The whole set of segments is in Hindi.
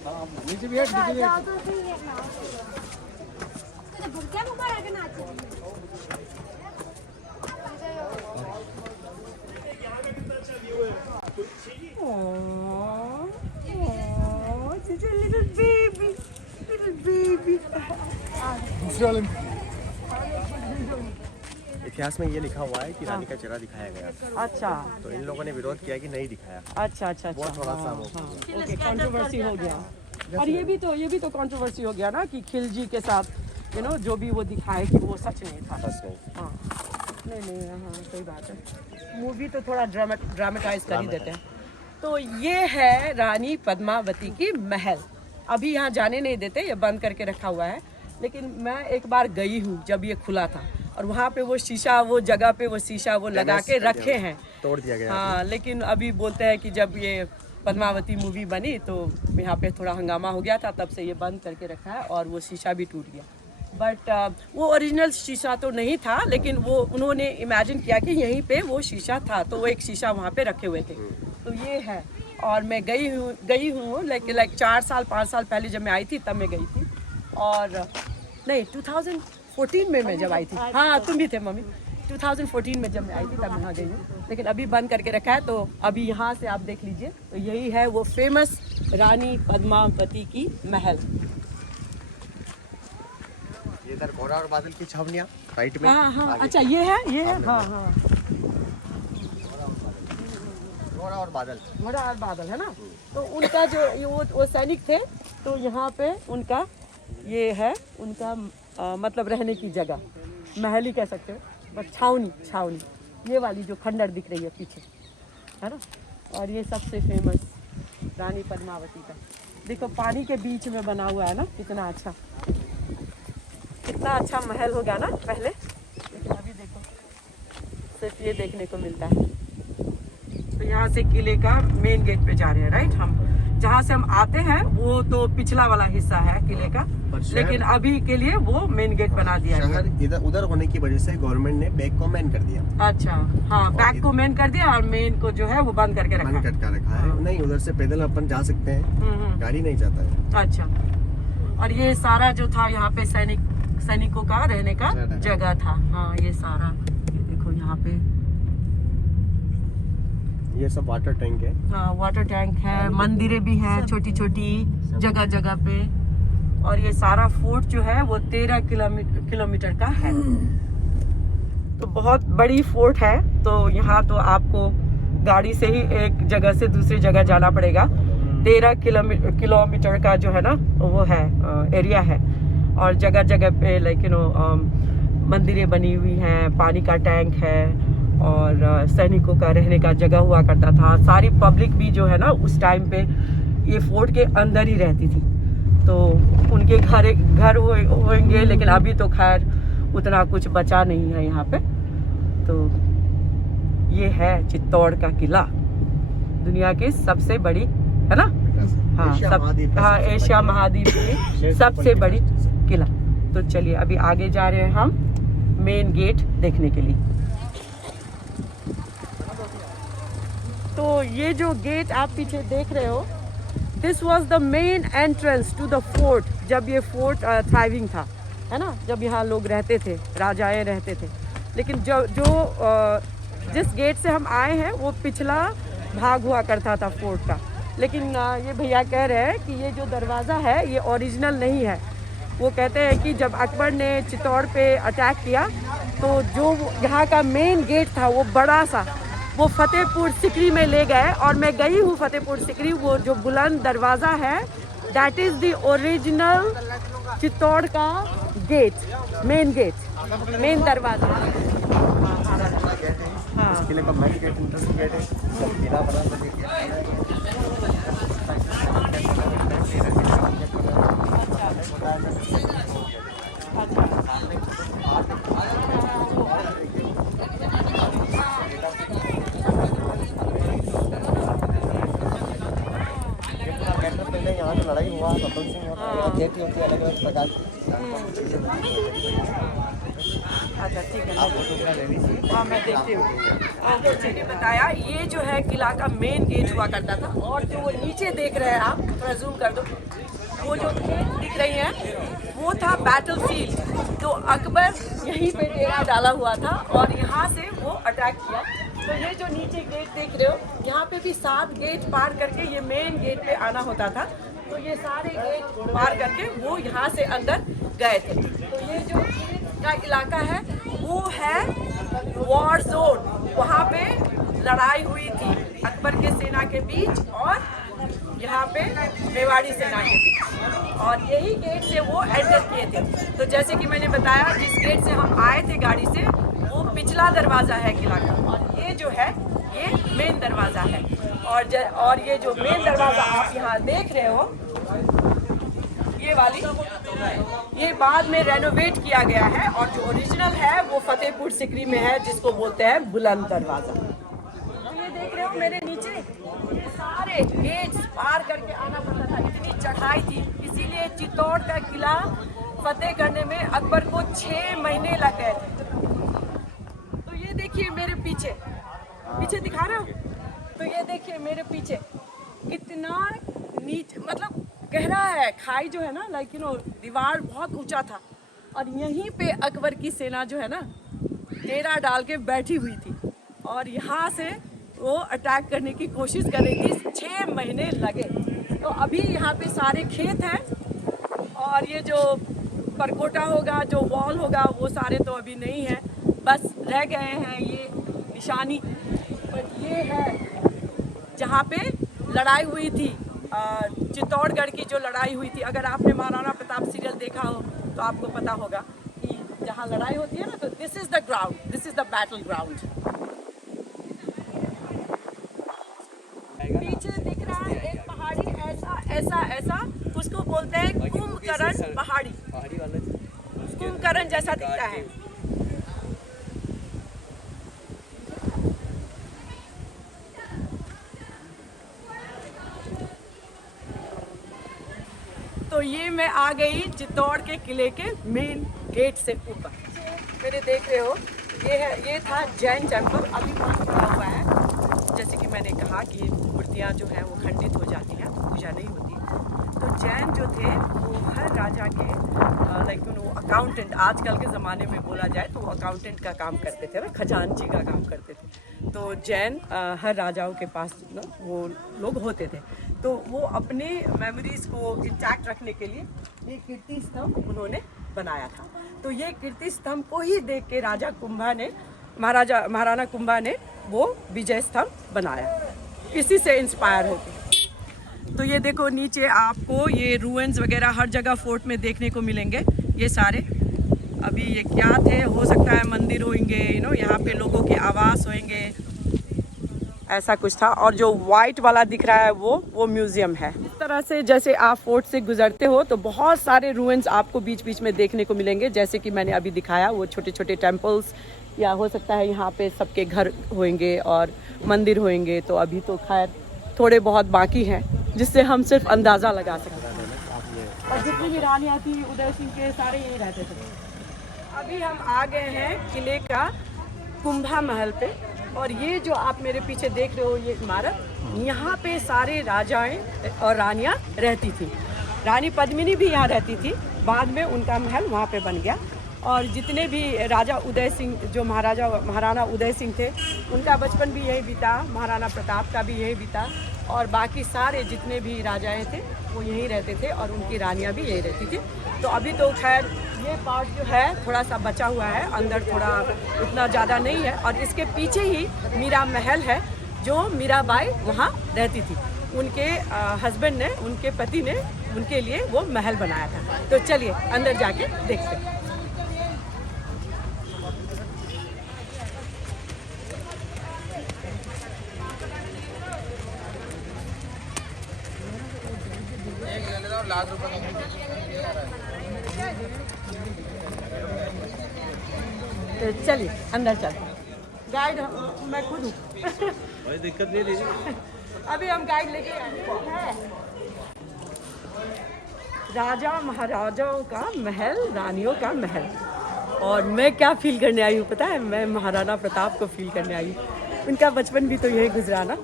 नीचे भी है, नीचे भी है। दूसरे वाले इतिहास में ये लिखा हुआ है कि रानी का चेहरा दिखाया गया। अच्छा तो इन लोगों ने विरोध किया कि नहीं दिखाया। अच्छा अच्छा बहुत थोड़ा सा वो ओके, कंट्रोवर्सी हो गया। और ये भी तो कंट्रोवर्सी हो गया ना कि खिलजी के साथ जो भी वो दिखाए कि वो सच नहीं था। बस नहीं। हाँ नहीं हाँ सही बात है। मूवी तो थोड़ा ड्रामेटाइज कर ही देते हैं। तो ये है रानी पद्मावती की महल। अभी यहाँ जाने नहीं देते, ये बंद करके रखा हुआ है। लेकिन मैं एक बार गई हूँ जब ये खुला था, और वहाँ पे वो शीशा, वो जगह पे वो शीशा वो लगा के रखे हैं, तोड़ दिया गया। हाँ, लेकिन अभी बोलते हैं कि जब ये पद्मावती मूवी बनी तो यहाँ पे थोड़ा हंगामा हो गया था, तब से ये बंद करके रखा है और वो शीशा भी टूट गया। बट वो ओरिजिनल शीशा तो नहीं था, लेकिन वो उन्होंने इमेजिन किया कि यहीं पे वो शीशा था, तो वो एक शीशा वहाँ पे रखे हुए थे। तो ये है। और मैं गई हूँ लाइक 4 साल 5 साल पहले जब मैं आई थी तब मैं गई थी। और नहीं 2014 में मैं जब आई थी, हाँ तुम भी थे मम्मी, 2014 में जब मैं आई थी तब यहाँ गई हूँ, लेकिन अभी बंद करके रखा है। तो अभी यहाँ से आप देख लीजिए, तो यही है वो फेमस रानी पद्मावती की महल। ये इधर घोड़ा और बादल की छावनियाँ राइट में। हाँ अच्छा ये है हाँ घोड़ा और बादल है ना। तो उनका जो वो सैनिक थे, तो यहाँ पे उनका ये है उनका मतलब रहने की जगह, महल ही कह सकते हो, बट छावनी ये वाली जो खंडर दिख रही है पीछे, है ना। और ये सबसे फेमस रानी पद्मावती का, देखो पानी के बीच में बना हुआ है ना, कितना अच्छा महल होगा ना पहले, लेकिन अभी देखो सिर्फ ये देखने को मिलता है। तो यहाँ से किले का मेन गेट पे जा रहे हैं, राइट। हम जहाँ से हम आते हैं वो तो पिछला वाला हिस्सा है किले का, लेकिन अभी के लिए वो मेन गेट बना दिया है। शहर इधर उधर होने की वजह से गवर्नमेंट ने बैक को मेन कर दिया। अच्छा हाँ, बैक को मेन कर दिया और मेन को जो है वो बंद करके रखा है। नहीं, उधर से पैदल अपन जा सकते हैं, गाड़ी नहीं जाता है। अच्छा, और ये सारा जो था यहाँ पे सैनिकों का रहने का जगह था। हाँ ये सारा, ये देखो यहाँ पे ये सब वाटर टैंक है। हाँ वाटर टैंक है, मंदिरें भी हैं छोटी छोटी जगह पे। और ये सारा फोर्ट जो है वो 13 किलोमीटर का है, तो बहुत बड़ी फोर्ट है। तो यहाँ तो आपको गाड़ी से ही एक जगह से दूसरी जगह जाना पड़ेगा। 13 किलोमीटर का जो है ना वो है एरिया है, और जगह जगह पे मंदिरें बनी हुई हैं, पानी का टैंक है, और सैनिकों का रहने का जगह हुआ करता था। सारी पब्लिक भी जो है ना उस टाइम पे ये फोर्ट के अंदर ही रहती थी, तो उनके घर होंगे, लेकिन अभी तो खैर उतना कुछ बचा नहीं है यहाँ पे। तो ये है चित्तौड़ का किला, दुनिया की सबसे बड़ी, है ना। हाँ एशिया महाद्वीप की सबसे बड़ी किला। तो चलिए अभी आगे जा रहे हैं हम मेन गेट देखने के लिए। तो ये जो गेट आप पीछे देख रहे हो, this was the main entrance to the fort. जब ये फोर्ट थ्राइविंग था, है ना, जब यहाँ लोग रहते थे, राजाएं रहते थे। लेकिन जिस गेट से हम आए हैं वो पिछला भाग हुआ करता था फोर्ट का। लेकिन ये भैया कह रहे हैं कि ये जो दरवाज़ा है ये ओरिजिनल नहीं है। वो कहते हैं कि जब अकबर ने चित्तौड़ पे अटैक किया तो जो यहाँ का मेन गेट था वो बड़ा सा, वो फतेहपुर सिकरी में ले गए। और मैं गई हूँ फतेहपुर सिकरी, वो जो बुलंद दरवाज़ा है that is the original Chittor का गेट, मेन दरवाज़ा। हाँ किले का मेन गेट गेट है, सब किला बना यहाँ तो लड़ाई हुआ गेट होती है अलग अलग प्रकार की। अच्छा ठीक है, आप फोटोग्राफ ले लीजिए। हाँ मैं देखती हूँ। मैंने बताया ये जो है किला का मेन गेट हुआ करता था, और जो वो नीचे देख रहे हैं आप, थोड़ा जूम कर दो, वो जो खेत दिख रही है वो था बैटलफील्ड। तो अकबर यहीं पे डेरा डाला हुआ था और यहाँ से वो अटैक किया। तो ये जो नीचे गेट देख रहे हो, यहाँ पे भी 7 गेट पार करके ये मेन गेट पे आना होता था। तो ये सारे गेट पार करके वो यहाँ से अंदर गए थे। तो ये जो खेत का इलाका है वो है वॉर जोन। वहाँ पे लड़ाई हुई थी अकबर के सेना के बीच और यहाँ पे मेवाड़ी सेना के बीच, और यही गेट से वो एंटर किए थे। तो जैसे कि मैंने बताया, जिस गेट से हम आए थे गाड़ी से, वो पिछला दरवाज़ा है किला का, और ये जो है ये मेन दरवाज़ा है। और ये जो मेन दरवाज़ा आप यहाँ देख रहे हो, ये वाली, ये बाद में रेनोवेट किया गया है, और जो ओरिजिनल है वो फतेहपुर सिकरी में है, जिसको बोलते हैं बुलंद दरवाज़ा। तो ये देख रहे हो मेरे नीचे, ये सारे गेट्स पार करके आना पड़ता था, इतनी चढ़ाई थी। इसीलिए चित्तौड़ का किला फतेह करने में अकबर को 6 महीने लग गए थे। तो ये देखिए मेरे पीछे, पीछे दिखा रहे हो, तो ये देखिए मेरे पीछे इतना नीचे, मतलब गहरा है, खाई जो है ना, लाइक यू नो, दीवार बहुत ऊंचा था, और यहीं पे अकबर की सेना जो है ना डेरा डाल के बैठी हुई थी, और यहाँ से वो अटैक करने की कोशिश कर रही थी। 6 महीने लगे। तो अभी यहाँ पे सारे खेत हैं, और ये जो परकोटा होगा, जो वॉल होगा, वो सारे तो अभी नहीं है, बस रह गए हैं ये निशानी। पर ये है जहाँ पे लड़ाई हुई थी, चित्तौड़गढ़ की जो लड़ाई हुई थी। अगर आपने महाराणा प्रताप सीरियल देखा हो तो आपको पता होगा कि जहाँ लड़ाई होती है ना, तो this is the ground, this is the battle ground. पीछे दिख रहा है एक पहाड़ी, ऐसा ऐसा ऐसा, उसको बोलते हैं कुंभकर्ण पहाड़ी, कुंभकर्ण जैसा दिखता है। तो ये मैं आ गई चित्तौड़ के किले के मेन गेट से ऊपर। मेरे देख रहे हो, ये था जैन टेम्पल, अभी बंद पड़ा हुआ है। जैसे कि मैंने कहा कि मूर्तियाँ जो हैं वो खंडित हो जाती हैं, तो पूजा नहीं होती। तो जैन जो थे वो हर राजा के लाइक वो अकाउंटेंट, आजकल के ज़माने में बोला जाए तो वो अकाउंटेंट का काम करते थे ना, खजांची का काम करते थे। तो जैन हर राजाओं के पास ना वो लोग होते थे। तो वो अपने मेमोरीज को इंटैक्ट रखने के लिए ये कीर्ति स्तंभ उन्होंने बनाया था। तो ये कीर्ति स्तंभ को ही देख के राजा कुंभा ने, महाराणा कुंभा ने वो विजय स्तंभ बनाया, इसी से इंस्पायर होकर। तो ये देखो नीचे आपको ये रूइंस वगैरह हर जगह फोर्ट में देखने को मिलेंगे। ये सारे अभी ये क्या थे, हो सकता है मंदिर होंगे, यू नो, यहाँ पे लोगों के आवास होंगे, ऐसा कुछ था। और जो वाइट वाला दिख रहा है वो म्यूजियम है। इस तरह से जैसे आप फोर्ट से गुजरते हो तो बहुत सारे रूइंस आपको बीच बीच में देखने को मिलेंगे। जैसे कि मैंने अभी दिखाया, वो छोटे छोटे टेम्पल्स, या हो सकता है यहाँ पे सबके घर होंगे और मंदिर होंगे। तो अभी तो खैर थोड़े बहुत बाकी हैं, जिससे हम सिर्फ अंदाज़ा लगा सकते हैं। और जितनी भी रानियाँ थी उदय सिंह के, सारे यहीं रहते थे। अभी हम आ गए हैं किले का कुंभा महल पे, और ये जो आप मेरे पीछे देख रहे हो ये इमारत, यहाँ पे सारे राजाएं और रानियाँ रहती थी। रानी पद्मिनी भी यहाँ रहती थी, बाद में उनका महल वहाँ पे बन गया। और जितने भी राजा उदय सिंह, जो महाराणा उदय सिंह थे, उनका बचपन भी यही बीता, महाराणा प्रताप का भी यही बीता, और बाकी सारे जितने भी राजाएं थे वो यहीं रहते थे, और उनकी रानियाँ भी यहीं रहती थी। तो अभी तो खैर ये पार्ट जो है थोड़ा सा बचा हुआ है, अंदर थोड़ा उतना ज़्यादा नहीं है। और इसके पीछे ही मीरा महल है, जो मीराबाई वहाँ रहती थी। उनके हस्बैंड ने, उनके पति ने उनके लिए वो महल बनाया था। तो चलिए अंदर जाके देखते हैं। तो चलिए अंदर चलते हैं। गाइड मैं खुद हूँ, कोई दिक्कत नहीं दीजिए। अभी हम गाइड लेके हैं। राजा महाराजाओं का महल, रानियों का महल। और मैं क्या फील करने आई हूँ पता है? मैं महाराणा प्रताप को फील करने आई हूँ। उनका बचपन भी तो यही गुजरा ना।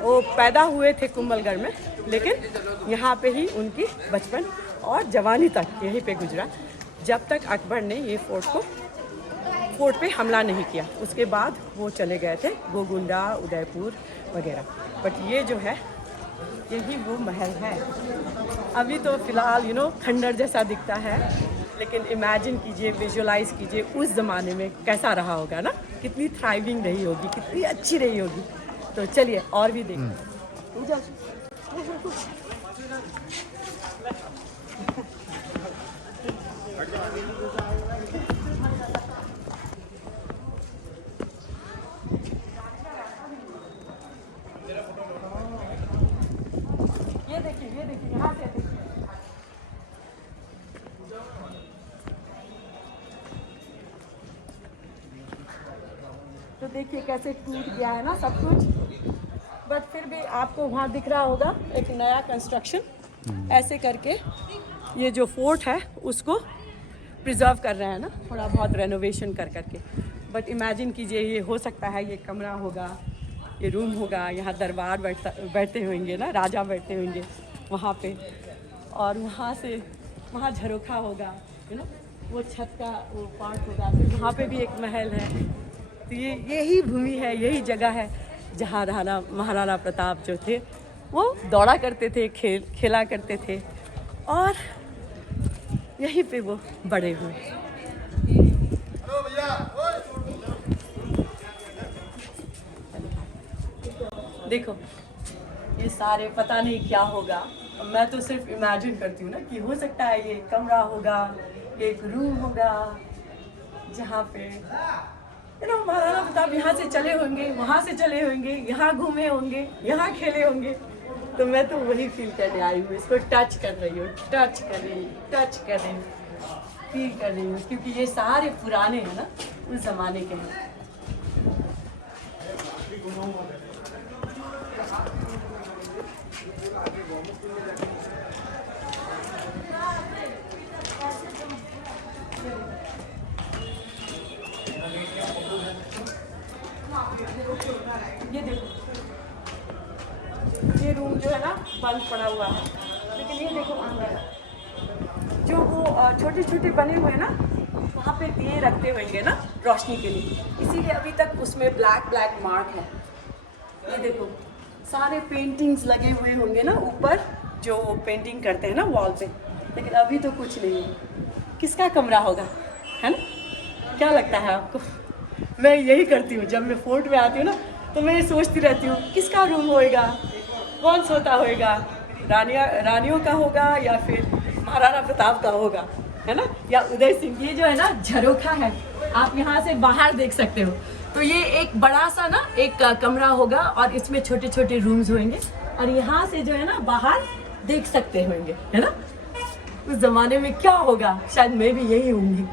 वो पैदा हुए थे कुंभलगढ़ में, लेकिन यहाँ पे ही उनकी बचपन और जवानी तक यहीं पे गुजरा, जब तक अकबर ने ये फोर्ट पे हमला नहीं किया। उसके बाद वो चले गए थे गोगुंडा, उदयपुर वगैरह। बट ये जो है यही वो महल है। अभी तो फ़िलहाल खंडर जैसा दिखता है, लेकिन इमेजिन कीजिए, विजुअलाइज कीजिए उस ज़माने में कैसा रहा होगा ना, कितनी थ्राइविंग रही होगी, कितनी अच्छी रही होगी। तो चलिए और भी देखें। ये देखिए यहाँ से देखिए। तो देखिए कैसे टूट गया है ना सब कुछ, बट फिर भी आपको वहाँ दिख रहा होगा एक नया कंस्ट्रक्शन ऐसे करके ये जो फोर्ट है उसको प्रिजर्व कर रहे हैं ना, थोड़ा बहुत रेनोवेशन कर करके। बट इमेजिन कीजिए, ये हो सकता है ये कमरा होगा, ये रूम होगा, यहाँ दरबार बैठते होंगे ना, राजा बैठते होंगे वहाँ पे, और वहाँ से वहाँ झरोखा होगा, वो छत का वो पार्ट होगा, फिर वहाँ पे भी एक महल है। तो यही भूमि है, यही जगह है जहाँ महाराणा प्रताप जो थे वो दौड़ा करते थे, खेला करते थे, और यहीं पे वो बड़े हुए। देखो ये सारे पता नहीं क्या होगा, मैं तो सिर्फ इमेजिन करती हूँ ना कि हो सकता है ये कमरा होगा, एक रूम होगा जहाँ पे महाराणा प्रताप यहाँ से चले होंगे, वहाँ से चले होंगे, यहाँ घूमे होंगे, यहाँ खेले होंगे। तो मैं तो वही फील करने आई हूँ, इसको टच कर रही हूँ, फील कर रही हूँ, क्योंकि ये सारे पुराने हैं ना, उस जमाने के हैं। ये देखो, ये रूम जो है ना बंद पड़ा हुआ है, लेकिन ये देखो अंदर जो वो छोटे छोटे बने हुए हैं ना, वहाँ पे दिए रखते होंगे ना रोशनी के लिए, इसीलिए अभी तक उसमें ब्लैक मार्क है। ये देखो सारे पेंटिंग्स लगे हुए होंगे ना ऊपर, जो पेंटिंग करते हैं ना वॉल पे, लेकिन अभी तो कुछ नहीं है। किसका कमरा होगा, है ना? क्या लगता है आपको? मैं यही करती हूँ, जब मैं फोर्ट में आती हूँ ना, तो मैं ये सोचती रहती हूँ किसका रूम होएगा, कौन सोता होएगा, रानियों का होगा या फिर महाराणा प्रताप का होगा, है ना, या उदय सिंह। ये जो है ना झरोखा है, आप यहाँ से बाहर देख सकते हो। तो ये एक बड़ा सा ना एक कमरा होगा और इसमें छोटे छोटे रूम्स होंगे, और यहाँ से जो है ना बाहर देख सकते होंगे, है ना। उस जमाने में क्या होगा, शायद मैं भी यही होंगी।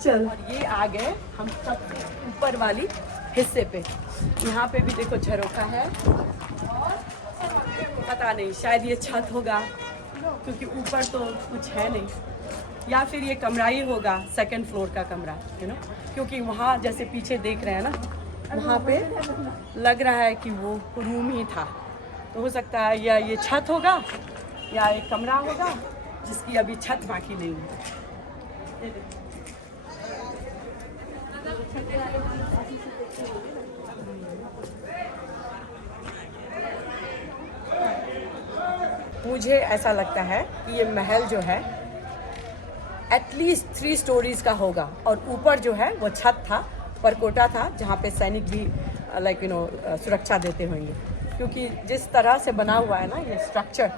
चल, और ये आ गए हम सबसे ऊपर वाली हिस्से पे। यहाँ पे भी देखो झरोखा है, और पता नहीं शायद ये छत होगा, क्योंकि ऊपर तो कुछ है नहीं, या फिर ये कमरा ही होगा, सेकंड फ्लोर का कमरा, क्योंकि वहाँ जैसे पीछे देख रहे हैं ना, वहाँ पे लग रहा है कि वो रूम ही था। तो हो सकता है या ये छत होगा या एक कमरा होगा जिसकी अभी छत बाकी नहीं है। मुझे ऐसा लगता है कि ये महल जो है एटलीस्ट 3 स्टोरीज का होगा, और ऊपर जो है वो छत था, परकोटा था, जहाँ पे सैनिक भी सुरक्षा देते होंगे, क्योंकि जिस तरह से बना हुआ है ना ये स्ट्रक्चर,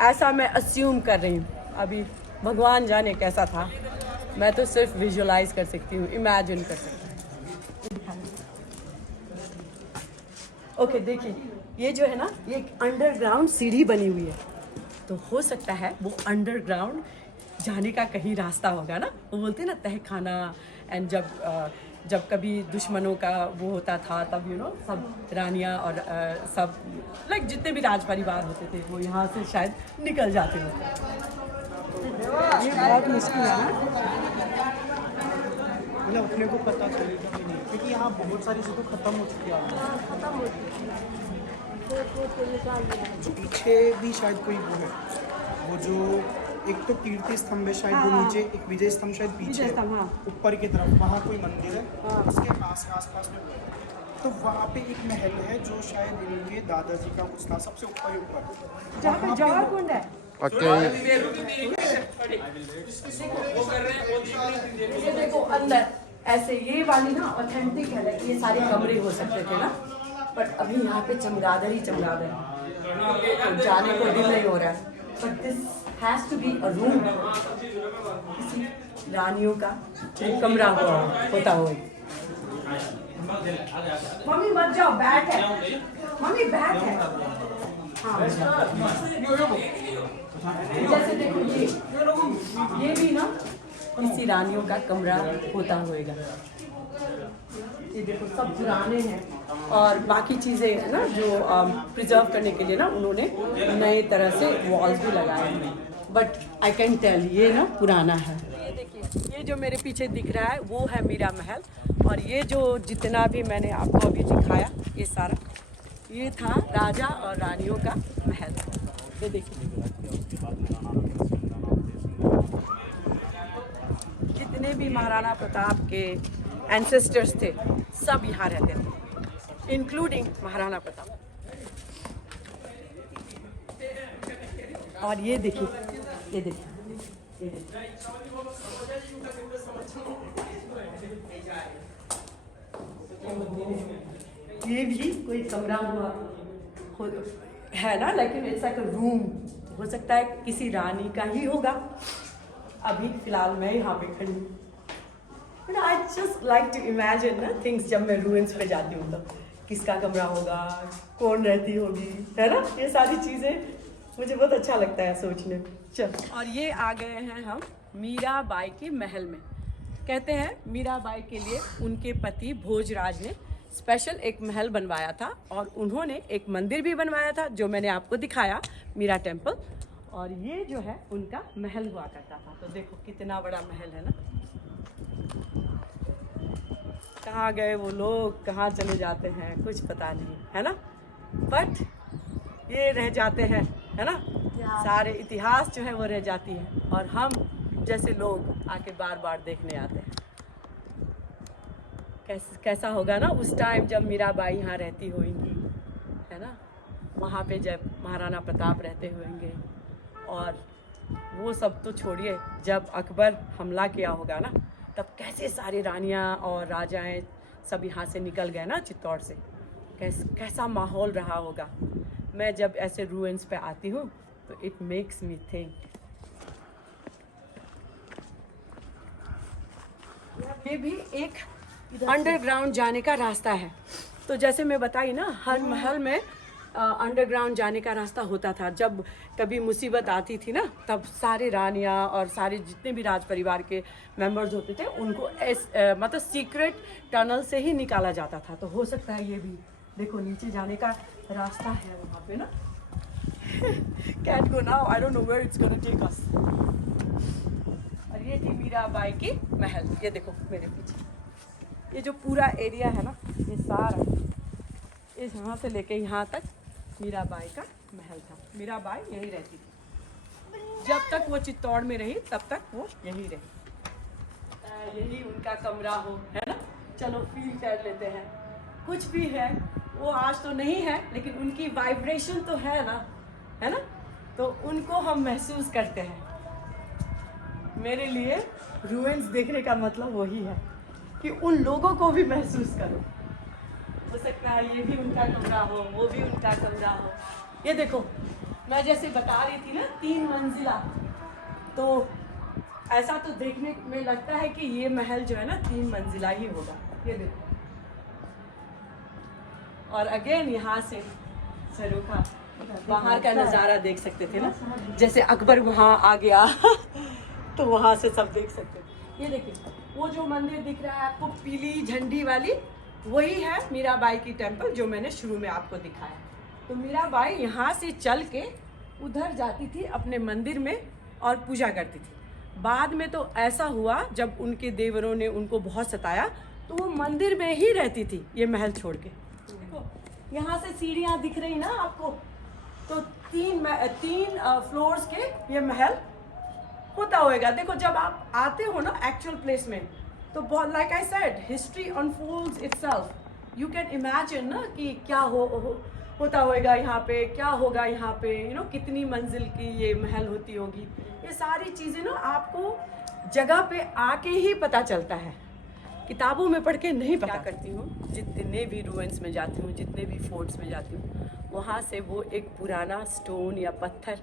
ऐसा मैं अस्यूम कर रही हूँ। अभी भगवान जाने कैसा था, मैं तो सिर्फ विजुअलाइज कर सकती हूँ, इमेजिन कर सकती हूँ। ओके, देखिए ये जो है ना, ये एक अंडरग्राउंड सीढ़ी बनी हुई है, तो हो सकता है वो अंडरग्राउंड जाने का कहीं रास्ता होगा ना। वो बोलते हैं ना तहखाना, एंड जब कभी दुश्मनों का वो होता था तब सब रानियाँ और सब जितने भी राज परिवार होते थे वो यहाँ से शायद निकल जाते होते। ये बहुत मुश्किल है ना। मतलब अपने को पता चलेगा कि नहीं, क्योंकि यहाँ बहुत सारी चीज़ें खत्म हो चुकी है। खत्म हो पीछे भी शायद कोई वो है, वो जो एक तो कीर्ति स्तंभ है शायद, वो नीचे एक विजय स्तंभ शायद पीछे है, ऊपर की तरफ वहाँ कोई मंदिर है, इसके आसपास में तो वहाँ पे एक महल है जो शायद इनके दादाजी का कुछ था, सबसे ऊपर ही ऊपर जहाँ पे जवाहर कुंड है। ये देखो अंदर ऐसे ये वाली ना ऑथेंटिक है, लेकिन ये सारे कमरे हो सकते थे ना, बट अभी यहाँ पे चमगादड़ ही चमगादड़ है, तो जाने को दिल नहीं हो रहा है। But this has to be a room, किसी रानियों का एक कमरा होता हो। मम्मी मत जाओ, बैट है मम्मी, बैट है। हाँ जैसे देखो ये भी ना किसी रानियों का कमरा होता होएगा। ये देखो सब पुराने हैं और बाकी चीज़ें है ना जो प्रिजर्व करने के लिए ना उन्होंने नए तरह से वॉल्स भी लगाए हैं, बट आई कैन टेल ये ना पुराना है। ये देखिए, ये जो मेरे पीछे दिख रहा है वो है मीरा महल, और ये जो जितना भी मैंने आपको अभी दिखाया ये सारा ये था राजा और रानियों का महल। ये देखिए जितने भी महाराणा प्रताप के एंसेस्टर्स थे सब यहाँ रहते थे, इंक्लूडिंग महाराणा प्रताप। और ये देखिए, ये देखिए, ये देखिए ये भी कोई कमरा हुआ है ना, लेकिन इट्स लाइक अ रूम, हो सकता है किसी रानी का ही होगा। अभी फिलहाल मैं यहाँ पे खड़ी हूँ। I just like to imagine ना थिंग्स, जब मैं रूइंस पे जाती हूँ तो किसका कमरा होगा, कौन रहती होगी, है ना, ये सारी चीज़ें मुझे बहुत अच्छा लगता है सोचने। चल, और ये आ गए हैं हम मीराबाई के महल में। कहते हैं मीराबाई के लिए उनके पति भोजराज ने स्पेशल एक महल बनवाया था, और उन्होंने एक मंदिर भी बनवाया था जो मैंने आपको दिखाया, मीरा टेम्पल, और ये जो है उनका महल हुआ करता था। तो देखो कितना बड़ा महल है ना। कहाँ गए वो लोग, कहाँ चले जाते हैं कुछ पता नहीं, है ना, बट ये रह जाते हैं, है ना, सारे इतिहास जो है वो रह जाती है, और हम जैसे लोग आके बार बार देखने आते हैं। कैसा होगा ना उस टाइम जब मीराबाई यहाँ रहती होंगी, है ना, वहाँ पे जब महाराणा प्रताप रहते होंगे, और वो सब तो छोड़िए, जब अकबर हमला किया होगा ना तब कैसे सारी रानियाँ और राजाएं सब यहाँ से निकल गए ना चित्तौड़ से, कैसा माहौल रहा होगा। मैं जब ऐसे रूइंस पे आती हूँ तो इट मेक्स मी थिंक। ये भी एक अंडरग्राउंड जाने का रास्ता है। तो जैसे मैं बताई ना, हर महल में अंडरग्राउंड जाने का रास्ता होता था। जब कभी मुसीबत आती थी ना तब सारे रानियाँ और सारे जितने भी राज परिवार के मेंबर्स होते थे उनको मतलब सीक्रेट टनल से ही निकाला जाता था। तो हो सकता है ये भी देखो नीचे जाने का रास्ता है वहाँ पे ना। Can't go now, I don't know where it's gonna take us। और ये थी मीराबाई की महल। ये देखो मेरे पीछे ये जो पूरा एरिया है ना, ये सारा इस यहाँ से लेके यहाँ तक मीराबाई का महल था। मीराबाई यही रहती थी, जब तक वो चित्तौड़ में रही तब तक वो यही रही। यही उनका कमरा हो, है ना। चलो फील कर लेते हैं, कुछ भी है वो आज तो नहीं है लेकिन उनकी वाइब्रेशन तो है ना, है ना, तो उनको हम महसूस करते हैं। मेरे लिए रूइंस देखने का मतलब वही है कि उन लोगों को भी महसूस करो। हो सकता है ये भी उनका कमरा हो, वो भी उनका कमरा हो। ये देखो मैं जैसे बता रही थी ना 3 मंजिला, तो ऐसा तो देखने में लगता है कि ये महल जो है ना 3 मंजिला ही होगा। ये देखो, और अगेन यहाँ से सरूखा बाहर का नज़ारा देख सकते थे ना, जैसे अकबर वहाँ आ गया तो वहाँ से सब देख सकते थे। ये देखिए वो जो मंदिर दिख रहा है आपको पीली झंडी वाली, वही है मीराबाई की टेम्पल जो मैंने शुरू में आपको दिखाया। तो मीराबाई यहाँ से चल के उधर जाती थी अपने मंदिर में और पूजा करती थी। बाद में तो ऐसा हुआ जब उनके देवरों ने उनको बहुत सताया तो वो मंदिर में ही रहती थी ये महल छोड़ के। देखो यहाँ से सीढ़ियाँ दिख रही ना आपको, तो तीन फ्लोर्स के ये महल होता होएगा। देखो जब आप आते हो ना एक्चुअल प्लेस में तो बहुत like I said history unfolds itself. You can imagine ना कि क्या होता होएगा यहाँ पे, क्या होगा यहाँ पे, यू नो कितनी मंजिल की ये महल होती होगी। ये सारी चीज़ें ना आपको जगह पे आके ही पता चलता है, किताबों में पढ़ के नहीं पता। करती हूँ जितने भी रूइंस में जाती हूँ, जितने भी फोर्ट्स में जाती हूँ, वहाँ से वो एक पुराना स्टोन या पत्थर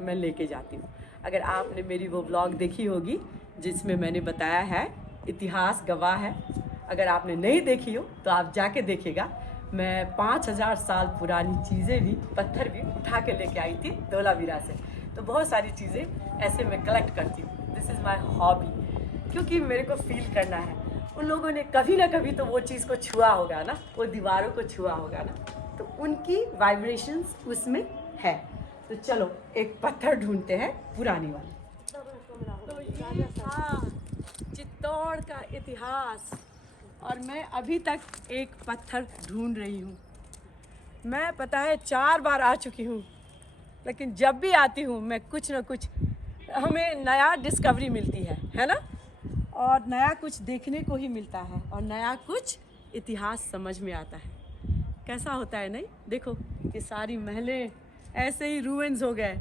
मैं लेके जाती हूँ। अगर आपने मेरी वो व्लॉग देखी होगी जिसमें मैंने बताया है इतिहास गवाह है, अगर आपने नहीं देखी हो तो आप जाके देखिएगा। मैं 5000 साल पुरानी चीज़ें भी, पत्थर भी उठा के लेके आई थी धोलावीरा से। तो बहुत सारी चीज़ें ऐसे मैं कलेक्ट करती हूँ। दिस इज़ माई हॉबी, क्योंकि मेरे को फील करना है। उन लोगों ने कभी ना कभी तो वो चीज़ को छुआ होगा ना, वो दीवारों को छुआ होगा ना, तो उनकी वाइब्रेशंस उसमें है। तो चलो एक पत्थर ढूंढते हैं पुरानी वाली। तो ये था चित्तौड़ का इतिहास और मैं अभी तक एक पत्थर ढूंढ रही हूँ। मैं पता है 4 बार आ चुकी हूँ, लेकिन जब भी आती हूँ मैं कुछ ना कुछ हमें नया डिस्कवरी मिलती है ना, और नया कुछ देखने को ही मिलता है और नया कुछ इतिहास समझ में आता है। कैसा होता है नहीं? देखो ये सारी महलें ऐसे ही रूइंस हो गए,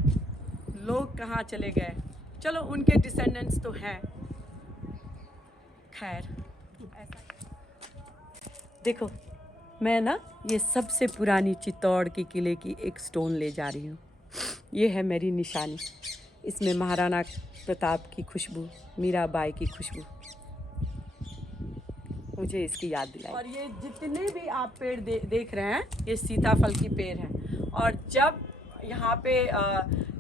लोग कहाँ चले गए। चलो उनके डिसेंडेंट्स तो हैं, खैर ऐसा। देखो मैं ना ये सबसे पुरानी चित्तौड़ के किले की एक स्टोन ले जा रही हूँ। ये है मेरी निशानी। इसमें महाराणा प्रताप की खुशबू, मीराबाई की खुशबू मुझे इसकी याद दिलाई। और ये जितने भी आप पेड़ देख रहे हैं ये सीताफल की पेड़ हैं। और जब यहाँ पे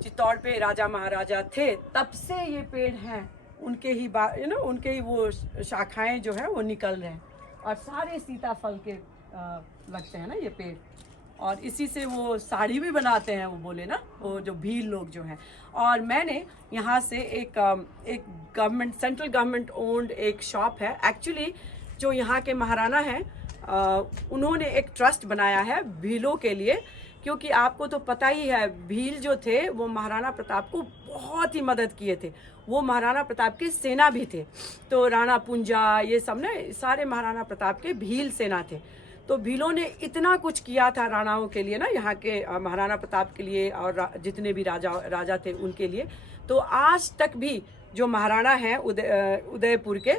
चित्तौड़ पे राजा महाराजा थे तब से ये पेड़ हैं, उनके ही उनके ही वो शाखाएं जो है वो निकल रहे हैं और सारे सीताफल के लगते हैं ना ये पेड़। और इसी से वो साड़ी भी बनाते हैं, वो बोले ना, वो जो भील लोग जो हैं। और मैंने यहाँ से एक गवर्नमेंट, सेंट्रल गवर्नमेंट ओन्ड एक शॉप है एक्चुअली, जो यहाँ के महाराणा हैं उन्होंने एक ट्रस्ट बनाया है भीलों के लिए, क्योंकि आपको तो पता ही है भील जो थे वो महाराणा प्रताप को बहुत ही मदद किए थे। वो महाराणा प्रताप की सेना भी थे। तो राणा पुंजा ये सब ना सारे महाराणा प्रताप के भील सेना थे। तो भीलों ने इतना कुछ किया था राणाओं के लिए ना, यहाँ के महाराणा प्रताप के लिए और जितने भी राजा थे उनके लिए। तो आज तक भी जो महाराणा हैं उदयपुर के,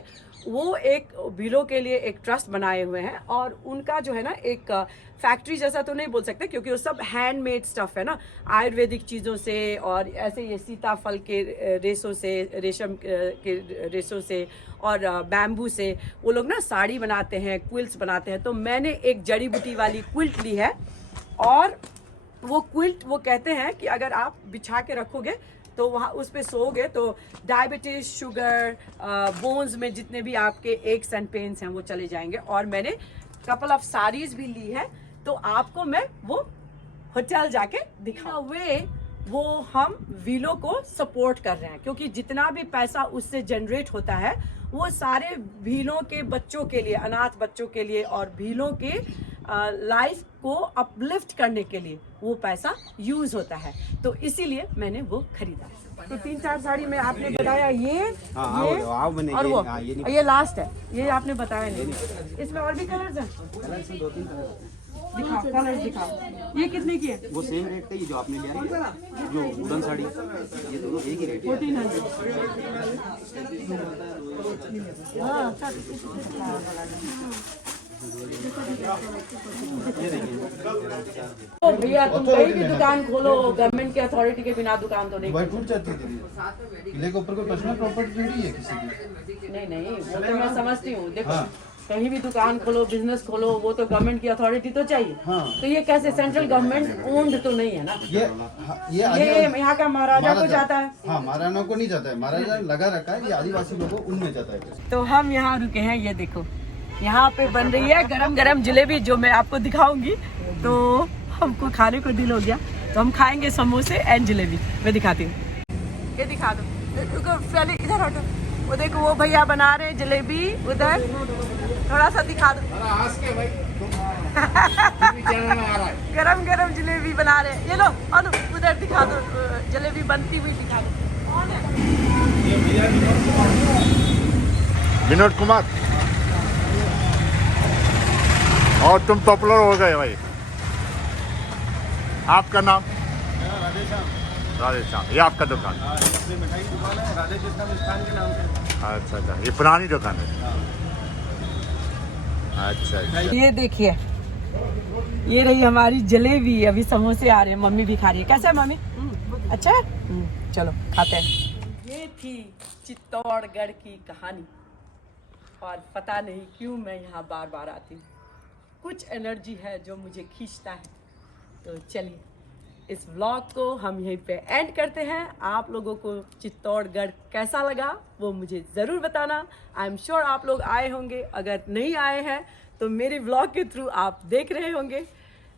वो एक भीलों के लिए एक ट्रस्ट बनाए हुए हैं। और उनका जो है ना एक फैक्ट्री जैसा तो नहीं बोल सकते, क्योंकि वो सब हैंडमेड स्टफ़ है ना, आयुर्वेदिक चीज़ों से और ऐसे ये सीताफल के रेशों से, रेशम के रेशों से और बैम्बू से वो लोग ना साड़ी बनाते हैं, क्विल्ट्स बनाते हैं। तो मैंने एक जड़ी बूटी वाली क्विल्ट ली है और वो क्विल्ट वो कहते हैं कि अगर आप बिछा के रखोगे तो वहाँ उस पर सोओगे तो डायबिटीज़, शुगर, बोन्स में जितने भी आपके एक्स एंड पेन्स हैं वो चले जाएंगे। और मैंने कपल ऑफ साड़ीज भी ली है, तो आपको मैं वो होटल जाके दिखाऊं। वो हम भीलों को सपोर्ट कर रहे हैं, क्योंकि जितना भी पैसा उससे जनरेट होता है वो सारे भीलों के बच्चों के लिए, अनाथ बच्चों के लिए और भीलों के लाइफ को अपलिफ्ट करने के लिए वो पैसा यूज होता है। तो इसीलिए मैंने वो खरीदा। तो 3-4 साड़ी में आपने बताया ये और वो ये लास्ट है, ये आपने बताया नहीं। इसमें और भी कलर्स हैं? दिखाओ कलर्स दिखाओ। ये कितने की है? वो सेम रेट का ही जो आपने लिया है, जो वुडन साड़ी, ये दोनों एक ही रेट है। 1400। हाँ तो भैया तुम कहीं भी दुकान खोलो, गवर्नमेंट के अथॉरिटी के बिना दुकान तो नहीं टूट जाती है दीदी। किले के ऊपर कोई पर्सनल प्रॉपर्टी थोड़ी है किसी की। नहीं वो तो मैं समझती हूँ। देखो कहीं भी दुकान खोलो, बिजनेस खोलो, वो तो गवर्नमेंट की अथॉरिटी तो चाहिए। तो ये कैसे सेंट्रल गवर्नमेंट ओन्ड तो नहीं है ना? ये यहाँ का महाराजा को जाता है। हाँ, महाराणा को नहीं जाता है, महाराजा लगा रखा है, ये आदिवासी लोगों उनमें जाता है। तो हम यहाँ रुके हैं, ये देखो यहाँ पे बन रही है गरम गरम जलेबी, जो मैं आपको दिखाऊंगी। तो हमको खाने को दिल हो गया, तो हम खाएंगे समोसे एंड जलेबी। मैं दिखाती हूँ, ये दिखा दो। पहले इधर हटो। वो देखो वो भैया बना रहे हैं जलेबी उधर, थोड़ा सा दिखा दो। गरम गरम जलेबी बना रहे हैं, ये लो अनु उधर दिखा दो, जलेबी बनती हुई दिखा दो। विनोद कुमार, और तुम पॉपुलर हो गए भाई। आपका नाम? राधेश्याम। ये आपका दुकान? मिठाई की दुकान है, राधेश्याम मिष्ठान के नाम से। अच्छा अच्छा, ये पुरानी दुकान है। अच्छा अच्छा। ये देखिए, ये रही हमारी जलेबी। अभी समोसे आ रहे हैं, मम्मी भी खा रही है। कैसा है मम्मी? अच्छा है? चलो खाते हैं। ये थी चित्तौड़गढ़ की कहानी, और पता नहीं क्यों मैं यहाँ बार बार आती हूँ। कुछ एनर्जी है जो मुझे खींचता है। तो चलिए इस व्लॉग को हम यहीं पे एंड करते हैं। आप लोगों को चित्तौड़गढ़ कैसा लगा वो मुझे ज़रूर बताना। आई एम श्योर आप लोग आए होंगे, अगर नहीं आए हैं तो मेरे व्लॉग के थ्रू आप देख रहे होंगे।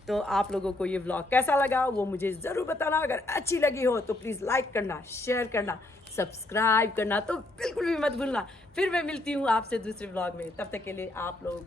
तो आप लोगों को ये व्लॉग कैसा लगा वो मुझे ज़रूर बताना। अगर अच्छी लगी हो तो प्लीज़ लाइक करना, शेयर करना, सब्सक्राइब करना तो बिल्कुल भी मत भूलना। फिर मैं मिलती हूँ आपसे दूसरे व्लॉग में। तब तक के लिए आप लोग